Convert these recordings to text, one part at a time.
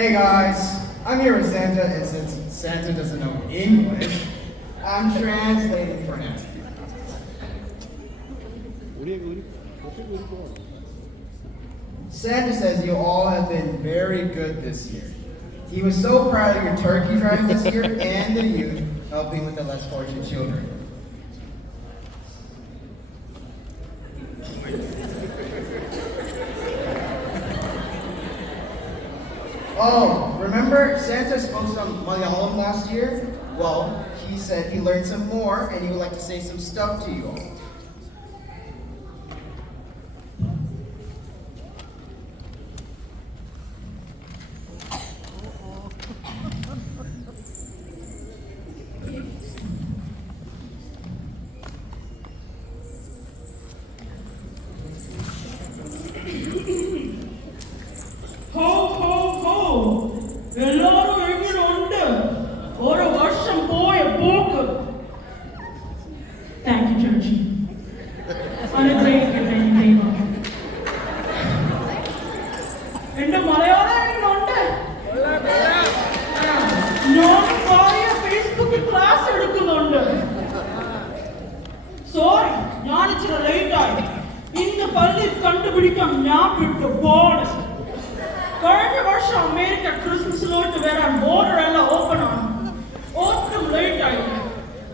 Hey guys, I'm here with Santa, and since Santa doesn't know English, I'm translating for him. Santa says you all have been very good this year. He was so proud of your turkey drive this year and the youth helping with the less fortunate children. Oh, remember Santa spoke some Malayalam last year? Well, he said he learned some more and he would like to say some stuff to you all. എല്ലാവരും എങ്ങനെയുണ്ട്? ഓരോ വർഷം പോയ പോക്ക്. Thank you ചേച്ചി. അനുഗ്രഹിക്കട്ടെ ദൈവം. എന്റെ മലയാളം എങ്ങനെയുണ്ട്? ഞാൻ ഭാര്യ ഫേസ്ബുക്കിൽ ക്ലാസ് എടുക്കുന്നുണ്ട്. സോറി, ഞാൻ ഇച്ചിരി ലേറ്റായി. ഇന്ന് പള്ളി കണ്ടുപിടിക്കാൻ ഞാൻ വിട്ടു പോണ്. കഴിഞ്ഞ വർഷം അമേരിക്ക ക്രിസ്മസിലോട്ട് വരാൻ ബോർഡർ എല്ലാം ഓപ്പൺ ആണ്. ഒട്ടും ലേറ്റ് ആയി.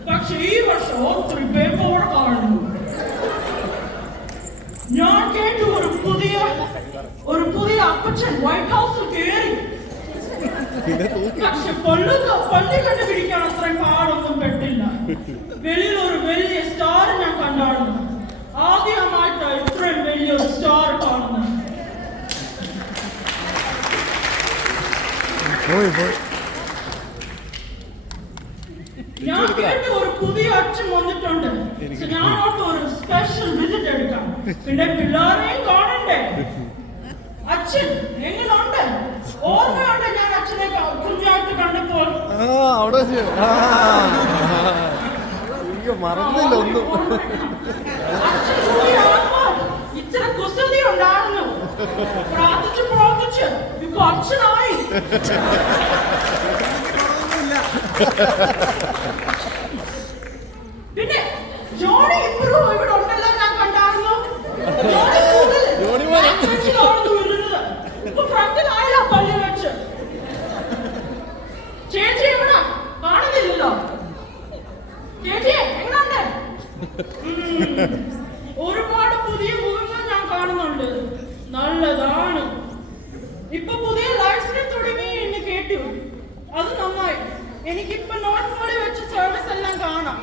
പക്ഷെ ഈ വർഷം ഒത്തിരി പേപ്പർ കാണുന്നു. ഞാൻ കേട്ടു ഒരു പുതിയ അപ്പച്ചൻ വൈറ്റ് ഹൗസിൽ കയറി. പക്ഷെ പള്ളി കണ്ടുപിടിക്കാൻ അത്രയും പാടൊന്നും പെട്ടില്ല. വെളിയിൽ ഒരു വലിയ സ്റ്റാർ ഞാൻ കണ്ടായിരുന്നു. ആദ്യമായിട്ടാണ് ഇത്രയും വലിയൊരു സ്റ്റാർ കാണുന്നത്. ഞാൻ കേട്ട് ഒരു പുതിയ അച്ഛൻ വന്നിട്ടുണ്ട്. ഞാനോട്ട് ഒരു സ്പെഷ്യൽ വിസിറ്റ് എടുക്കാം. പിന്നെ പിള്ളേരെയും കാണണ്ടേ. അച്ഛൻ എങ്ങനെയുണ്ട്? ഓർമ്മയുണ്ട് ഞാൻ അച്ഛനെ കുഞ്ഞായിട്ട് കണ്ടപ്പോൾ? മറന്നില്ല ഒന്നും. ഇച്ചിരി കുസൃതി ഉണ്ടായിരുന്നു. പ്രാർത്ഥിച്ച് ഇപ്പൊ അച്ഛനായി. പിന്നെ ജോണി ഇപ്പോഴും ഇവിടെ ഉണ്ടല്ലോ, ഞാൻ കണ്ടായിരുന്നു. ഇപ്പൊ ഫ്രണ്ടിലായില്ല പള്ളി വെച്ച്. ചേച്ചി എവിടെ കാണുന്നില്ലല്ലോ. ചേച്ചി എങ്ങനെയുണ്ട്? ഒരുപാട് പുതിയ മുഖങ്ങൾ ഞാൻ കാണുന്നുണ്ട്. നല്ലതാണ്. ഇപ്പൊ പുതിയ ലൈഫ്സിനെ തുടങ്ങി എന്ന് കേട്ടു. അത് നന്നായി. എനിക്കിപ്പോ നോർത്ത് മോളിൽ വെച്ച് സർവീസ് എല്ലാം കാണാം.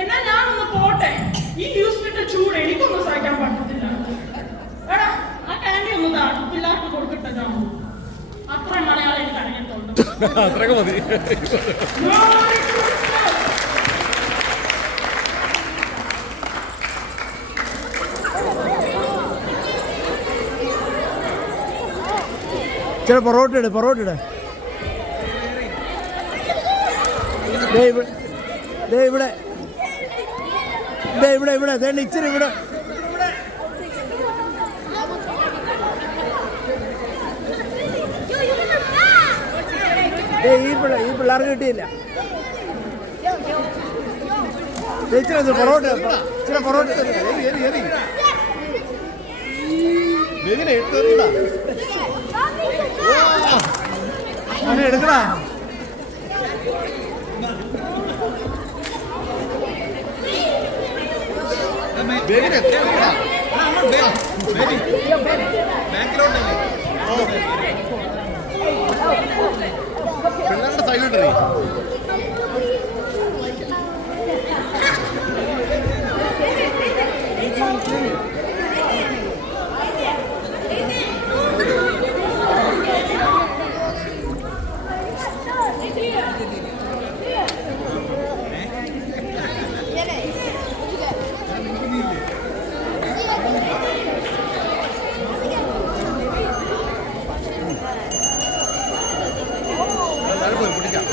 എന്നാ ഞാനൊന്ന് പോട്ടെ. ഈ യൂസ്മിന്റെ ചൂട് എനിക്കൊന്നും സഹിക്കാൻ പറ്റത്തില്ല. എടാ ആ കാൻഡി ഒന്ന് താ, പിള്ളേർക്ക് കൊടുക്കട്ടെ. അത്ര മലയാളം എനിക്ക് അറിയത്തുള്ളൂ. അത്രയൊക്കെ മതി. ചേട്ടാ പൊറോട്ട ഇട്. ഇവിടെ ഇച്ചിരി ഇവിടെ. ഈ പിള്ളേർക്ക് കിട്ടിയില്ല. ഇച്ചിരി പൊറോട്ട അവനെ എടുക്കടാ. പിള്ളേരുടെ സൈഡിലോട്ടേ പിടിക്കാം.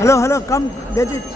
Hello hello come get it.